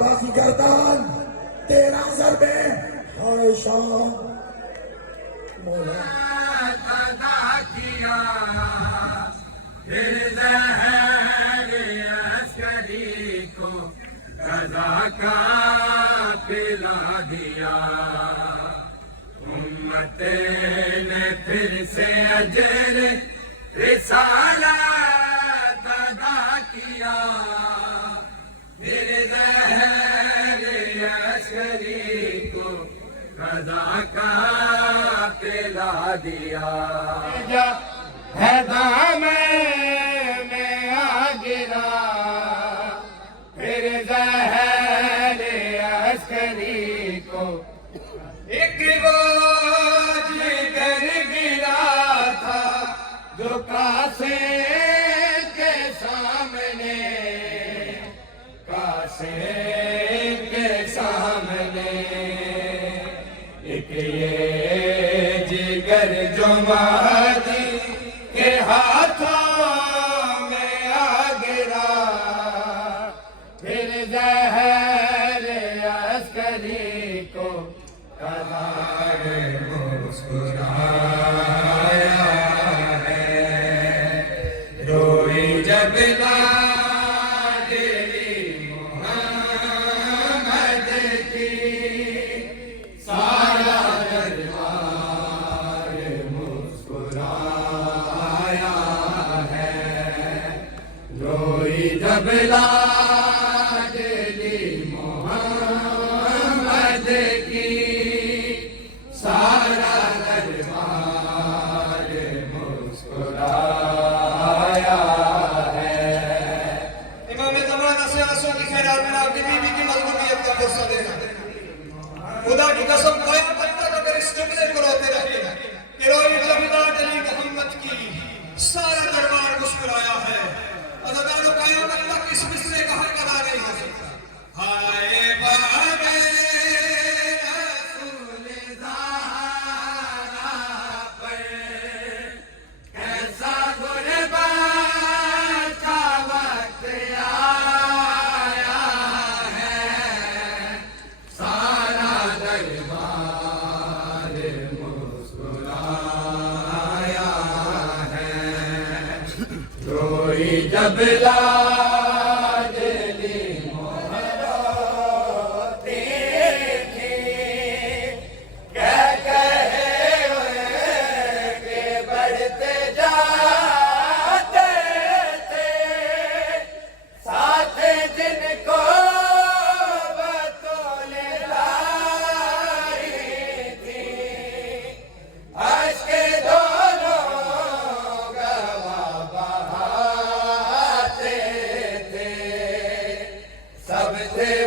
बाजी गर्दन 13 ज़रबे हाय शाम मौला अदा किया फिर ज़हर अस्करी को कज़ा का पिला दिया। उम्मत ने फिर से अजर रिसालत अदा किया फिर ज़हर अस्करी को कज़ा का पिला दिया। है दामन में आ गिरा फिर ज़हर अस्करी को एक बोझ कर गिरा था जो कासे के सामने कासे के सामने एक ये जिगर जो महदी के हाथों में आ गिरा फिर ज़हर अस्करी को कज़ा मुस्कुराया है। रोई जब लाडली मोहम्मद की सारा दरबार मुस्कुराया है। रोई जब लाडली मोहम्मद की सारा दरबार मुस्कुराया है। इमाम ज़माना से आंसू की खैरात में आपकी बीवी की मजबूतियत का भरोसा देना। खुदा की कसम क़यामत तक अगर इस जुमले को रोते रहते हैं कि रोई जब लाडली मोहम्मद की सारा दरबार मुस्कुराया है, अज़ादानो क़यामत तक इस मिसरे का हक अदा नहीं हो सकता। हाय बाबे रसूल ज़ारा पर कैसा गुरबत का वक्त आया है। सारा दरबार मुस्कुराया है। रोई जब लाडली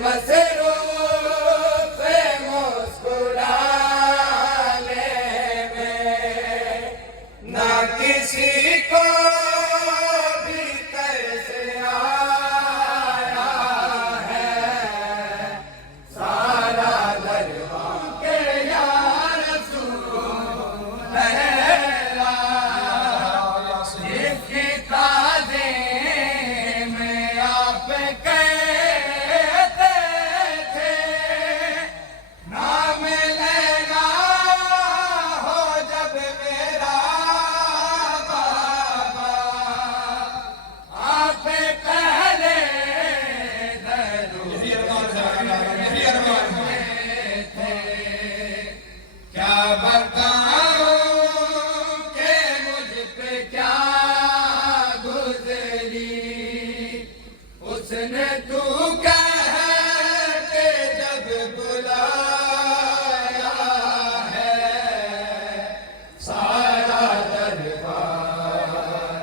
मसरूफ़ मुस्कुराने में ना किसी को भी तरस आया है। सारा दरबार के या रसूल अल्लाह जिसकी ताज़ीम में आप उसने तू कह के जब बुलाया है। सारा दरबार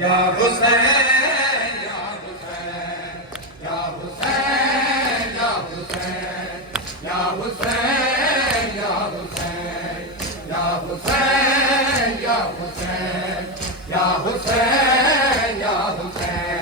या हुसैन या हुसैन या हुसैन या हुसैन या हुसैन या हुसैन या हुसैन या हुसैन या हुसैन या हुसैन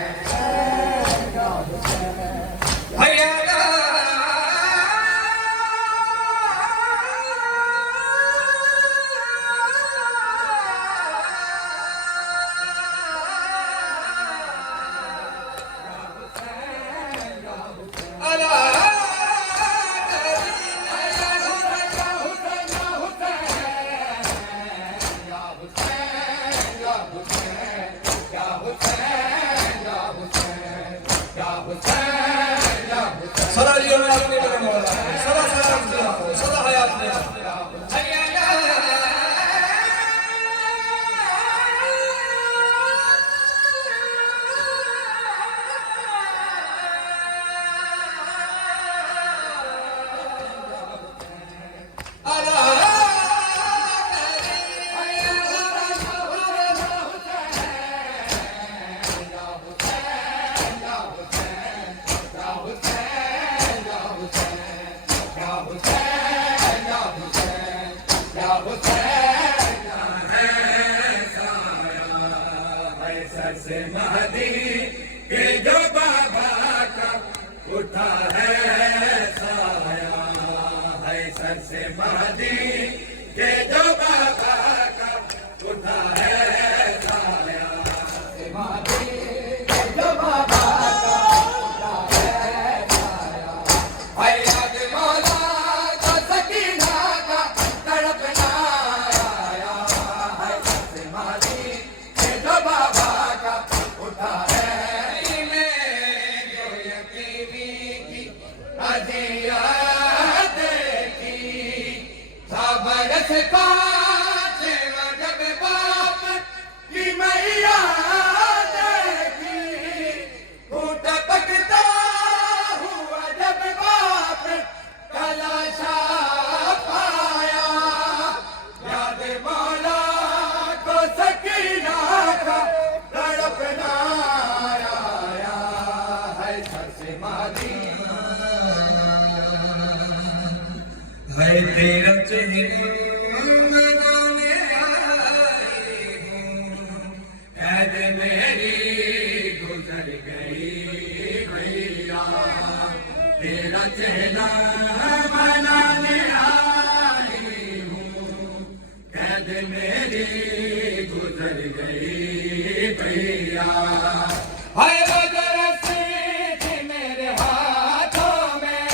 सर से महदी के जो बाबा का उठा है साया है सर से महदी के जो बाबा का उठा है साया महदी के जो बाबा का उठा है साया है आज मौला का सकीना का तड़पना आया है सर से महदी के जो बाबा उठा है बरस पाँच जब बाप की मैया देखी फूट पकता हुआ जब बाप तलाशा पाया याद मौला को सकीना का तड़पना आया है सर से मादी है तेरा चेहरा लगाने आई हूँ कैद मेरी गुजर गई भैया तेरा चेहरा बनाने आई हूँ कैद मेरी गुजर गई भैया हाय मेरे हाथों में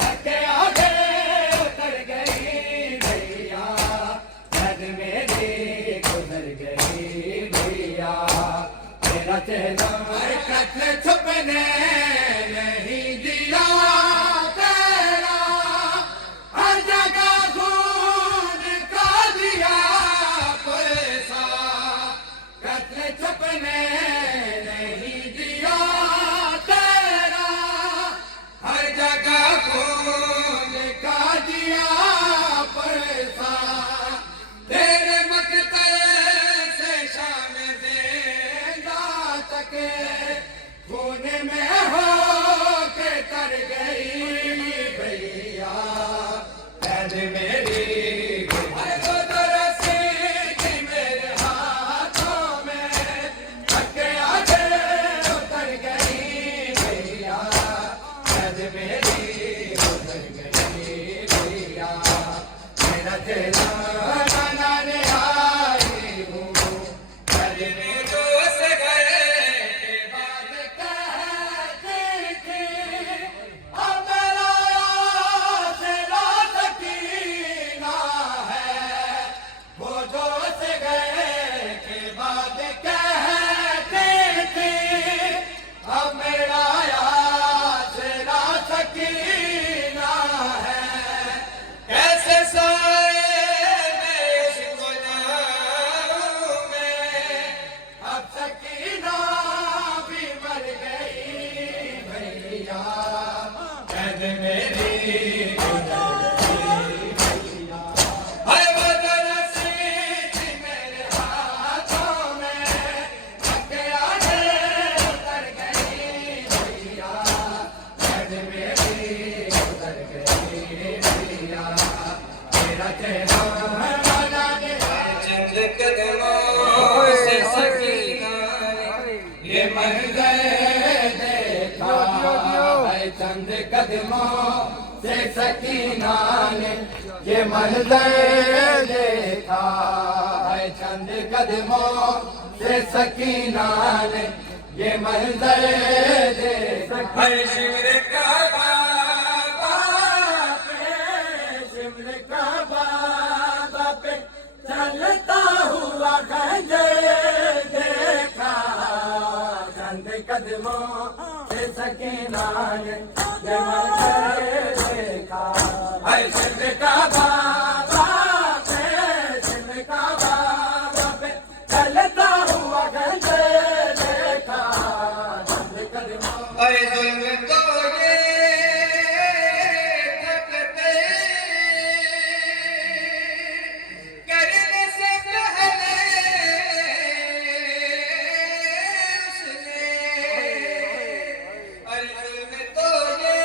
लगे आगे उतर गई भैया कैद मेरी गुजर गई भैया तेरा चेहरा कत्ल छुपने नहीं दिया तेरा हर जगह खून का दिया पैसा कत्ल छुपने नहीं दिया तेरा हर जगह खून का दिया पैसा तेरे मकतल से शाम ज़िंदा तके खून में हो के तर गई भैया कैद मेरी मेरे हाथों में थके आगे उतर गई भैया कैद मेरी उतर गई भैया मेरा चेहरा बनाने आई हूँ कैद में जो से गए के बाद कहती थी अब मेरा तेरा सकीना है वो जो से गए के बाद कहती थी अब मेरा तेरा सकीना है कैसे सोए मैं इस गुनाहों में अब सकीना भी मर गई भैया कैद मेरी गुजर गई भैया हाय बदरसी थी मेरे हाथों में थके आगे उतर गई भैया कैद मेरी उतर गई भैया तेरा चेहरा बनाने चंद कदमों से सकीना ये मंजर देखा है चंद कदमों से सकीना ने ये मंजर देखा है चंद कदमों से सकीना ने ये मंजर देखा हर शिविर का बाबा पे शिविर का बाबा पे चलता हुआ खंजर देखा चंद कदमों से सकीना ने ये मंजर देखा हर शिविर का बाबा पे शिविर का बाबा पे चलता हुआ खंजर देखा चंद कदमों अरे जुल्म तो ये थकते करने से पहले उसने अरे जुल्म तो ये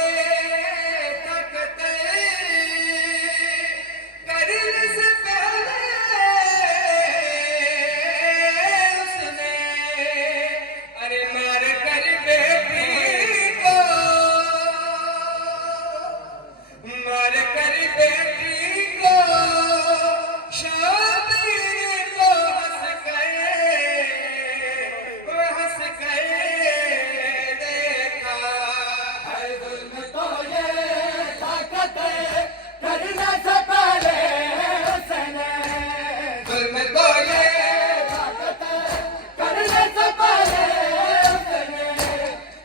बेटी को शाबीर को हंस गए देखा। हर जुल्म को ये ताकत करने से पहले उसने, जुल्म को ये ताकत करने से पहले उसने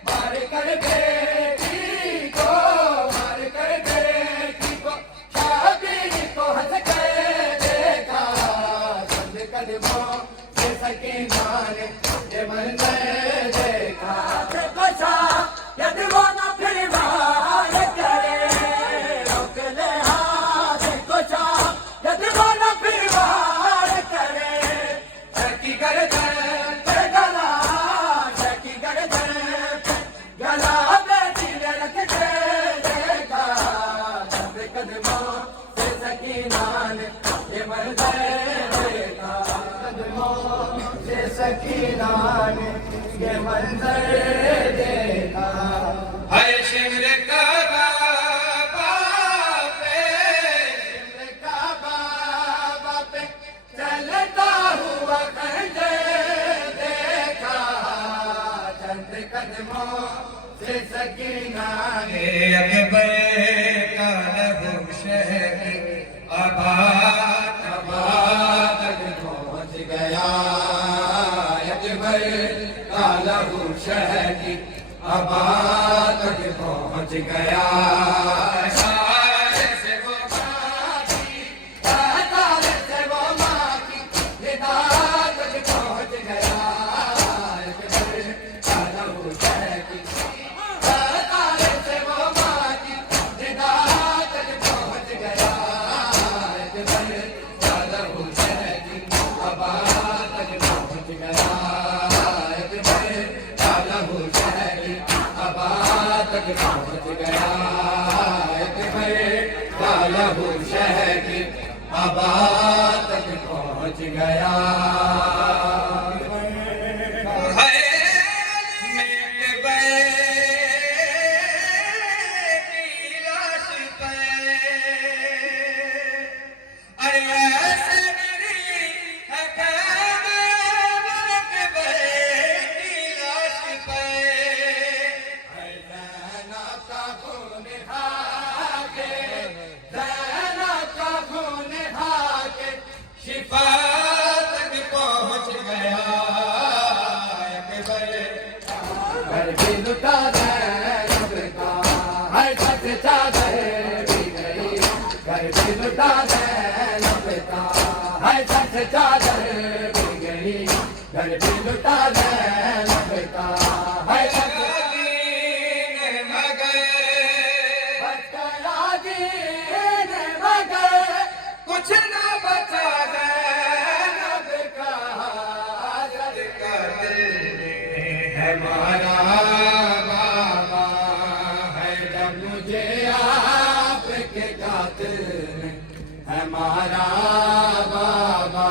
मार कर बेटी को, मार कर बेटी को शाबीर को हंस कर देखा। चंद कदमों से सकीना ने ये मंजर देखा। देखो यदि वो न फिर वार करे, रोक ले हाथ को यदि वो न फिर वार करे। शकी गर्दन पे गला, शकी गर्दन पे गला बेटी ने रख के देखा। चंद कदमों से सकीना ने ये मंजर देखा। कदमों से सकीना ने ये मंजर देखा। है शिमर का बाबा पे, शिमर का बाबा पे चलता हुआ खंजर देखा। चंद कदमों से सकीना ने अकबर का लहू शहर आबाद आबाद तक पहुंच गया। अकबर का लहू शहर की आबाद तक पहुंच गया। सारे से वो तारे से वो माँ की निदान तक पहुंच गया। अकबर का लहू शहर की तारे से वो माँ की निदान तक पहुंच गया। अकबर का लहू शहर की आबाद तक पहुंच गया। अकबर का लहू शहर की आबाद तक पहुंच गया। अकबर का लहू शहर की आबाद तक पहुंच गया। है मेरे बेटी लाश पे, अरे ऐसे गिरी है मेरे बेटी लाश पे। ज़ैनब का खून खाके, ज़ैनब का खून खाके शिफा तक पहुंच गया। अकबर घर भी लुटा ज़ैनब का, हर छत चादर भी गई। घर भी लुटा ज़ैनब का, हर छत चादर भी गई। घर भी लुटा ज़ैनब का, हर छत कुछ न बचा ज़ैनब का का दिल हमारा बाबा है। जब मुझे आपके कातिल ने हमारा बाबा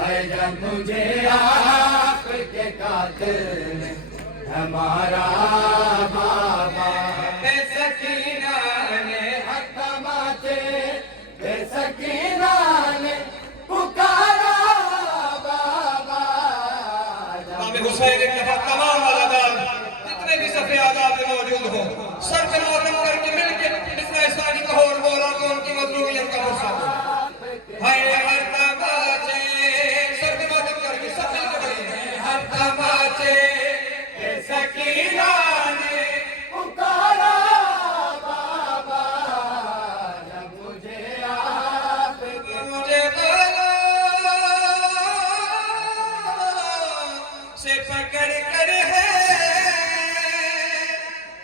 है। जब मुझे आपके कातिल ने हमारा बाबा। सकीना ने हक माचे सकीना ने पुकारा बाबा। इमाम हुसैन एक दफा तमाम अज़ादार जितने भी सफ़े आदाब में मौजूद हो सर पे मातम करके मिलके इस्लाम इस्लामी का होर बोला को उनकी मज़लूमियत का फुर्सत हाय हर तमाचे सर पे मातम करके सब मिलके बोलिए हर तमाचे सकीना ने पुकारा बाबा। जब मुझे आपके मुझे बोलो से पकड़ कर है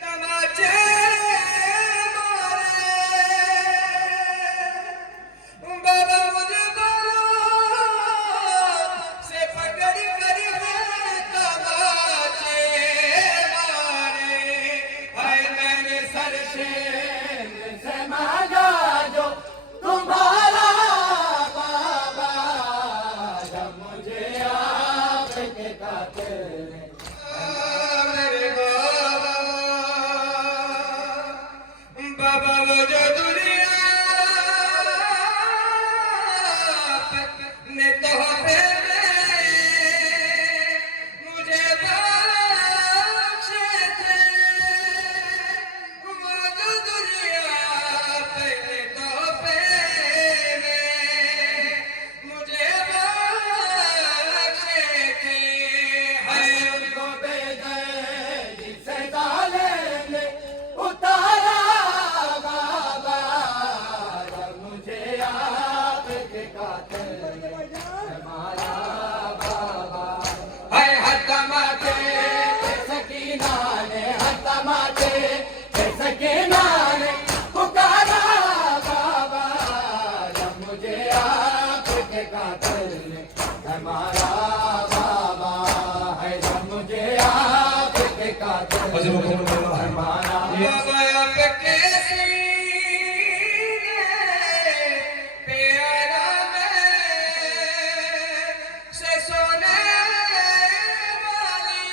तमाचे मारे। बाबा मुझे बोलो से पकड़ कर है तमाचे मारे। हाय मैंने सर से मांगा जो तुम्हारा बाबा। जब मुझे आपके कातिल ने मेरे बाबा, बाबा वो जो दुनिया जो हुक्म मिला है बाबा आपके सीने प्यारा में से सोने वाली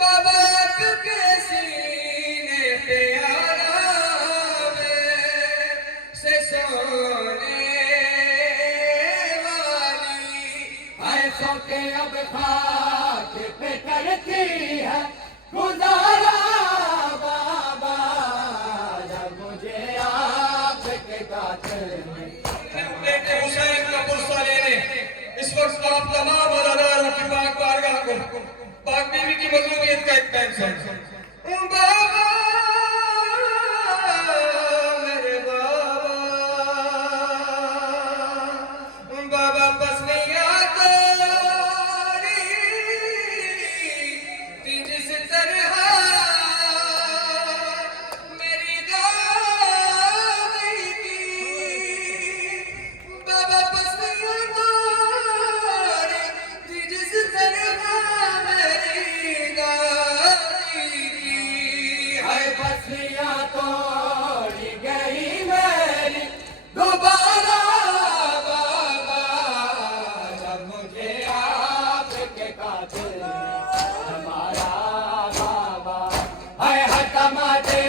बाबा आपके सीने प्यारा में से सोने ऐसों के अब खाक पे करती है गुजारा बाबा जब मुझे आपके कातिल में बेटे हुसैन का पुरसा लेने इस वक्त आप तमाम अज़ादारों की पाक बारगाह को पाक बीवी की मज़लूमियत का एक पेंशन बाबा मेरे बाबा बाबा पसलियाँ तोड़ी गई मेरी दोबारा बाबा जब मुझे आपके कातिल हमारा बाबा है हतमाते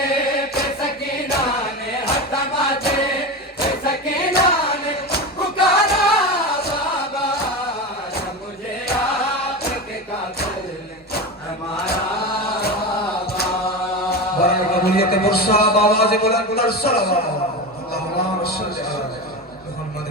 पे सकीना ने हतमाते पे सकीना ने पुकारा बाबा जब मुझे आपके कातिल हमारा कबूलियत मुर्सा आवाज़ बुलंद सल्लल्लाहु अलैहि वसल्लम